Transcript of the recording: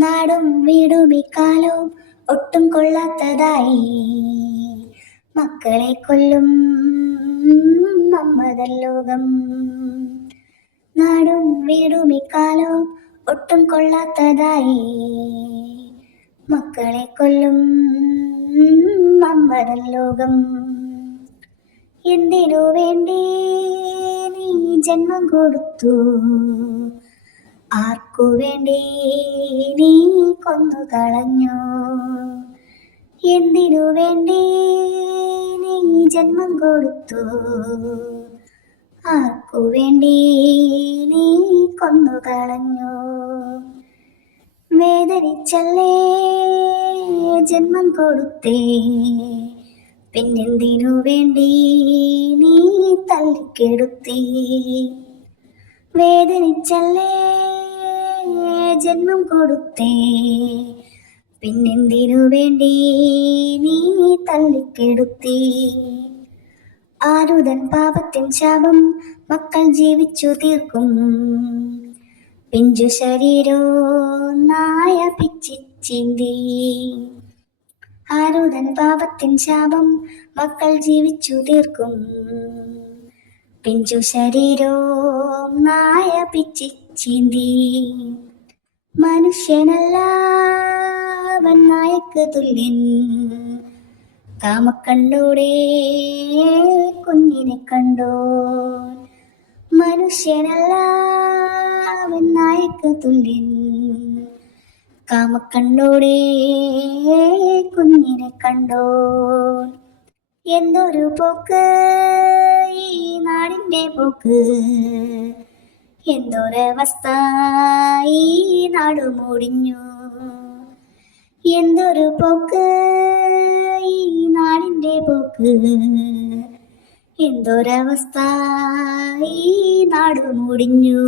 നാടും വീടും ഇക്കാലവും ഒട്ടും കൊള്ളാത്തതായി. മക്കളെ കൊല്ലും മമ്മതല്ലോകം. നാടും വീടും ഇക്കാലവും ഒട്ടും കൊള്ളാത്തതായി. മക്കളെ കൊല്ലും മമ്മതല്ലോകം. എന്തിനു വേണ്ടി നീ ജന്മം കൊടുത്തു? ആർക്കു വേണ്ടി നീ കൊന്നു കളഞ്ഞു? എന്തിനു വേണ്ടി നീ ജന്മം കൊടുത്തു? ആർക്കു വേണ്ടി നീ കൊന്നു കളഞ്ഞു? വേദനിച്ചല്ലേ ജന്മം കൊടുത്തേ, പിന്നെന്തിനു വേണ്ടി നീ തല്ലിക്കെടുത്തി? വേദനിച്ചല്ലേ ജന്മം കൊടുത്തേ, പിന്നെന്തിനു വേണ്ടി നീ തല്ലിക്കെടുത്തി? ആരുതൻ പാപത്തിൻ ശാപം മക്കൾ ജീവിച്ചു തീർക്കും. പിഞ്ചു ശരീരോ നായ പിച്ചിച്ചീന്തി. ആരുതൻ പാപത്തിൻ ശാപം മക്കൾ ജീവിച്ചു തീർക്കും. പിഞ്ചു ശരീരോ നായ പിച്ചിച്ചീന്തി. മനുഷ്യനല്ല അവൻ നായക്ക് തുല്യൻ. കാമക്കണ്ണോടെ കുഞ്ഞിനെ കണ്ടോ? മനുഷ്യനല്ല അവൻ നായക്ക് തുല്യൻ. കാമക്കണ്ണോടെ കുഞ്ഞിനെ കണ്ടോ? എന്തൊരു പോക്ക് ഈ നാടിൻ്റെ പോക്ക്. എന്തൊരവസ്ഥ ഈ നാടു മൂടിഞ്ഞു. എന്തൊരു പോക്ക് ഈ നാടിൻ്റെ പോക്ക്. എന്തൊരവസ്ഥ ഈ നാടു മൂടിഞ്ഞു.